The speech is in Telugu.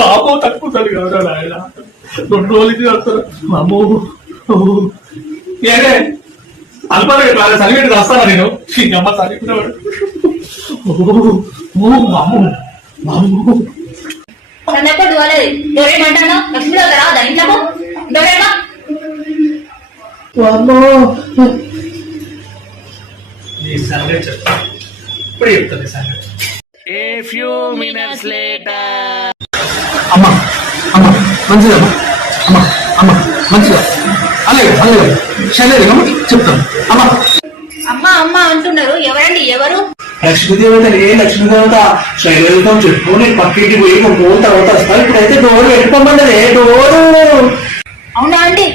బాబు తట్టుకుంటాడు కదా ఆయన 2 రోజులకి వస్తారు అమ్మో ఏడే అల్పాలు చదివేటి రాస్తానా నేను అమ్మ చదివినవాడు ఇప్పుడు చెప్తాను సంగతి. A few minutes later. అమ్మా అమ్మా మంచిదా అమ్మా అమ్మా మంచిదా అలాగే అలాగే శైలజ చెప్తాను అమ్మా అమ్మ అమ్మ అంటున్నారు. ఎవరండి? ఎవరు? లక్ష్మీదేవత లక్ష్మీదేవత శైలజతో చెప్పు నేను పక్కింటి పోయి 3 రోజుల తర్వాత వస్తాను. ఇప్పుడైతే డోర్ పెట్టుకోమన్నదే డోరు. అవునా అండి?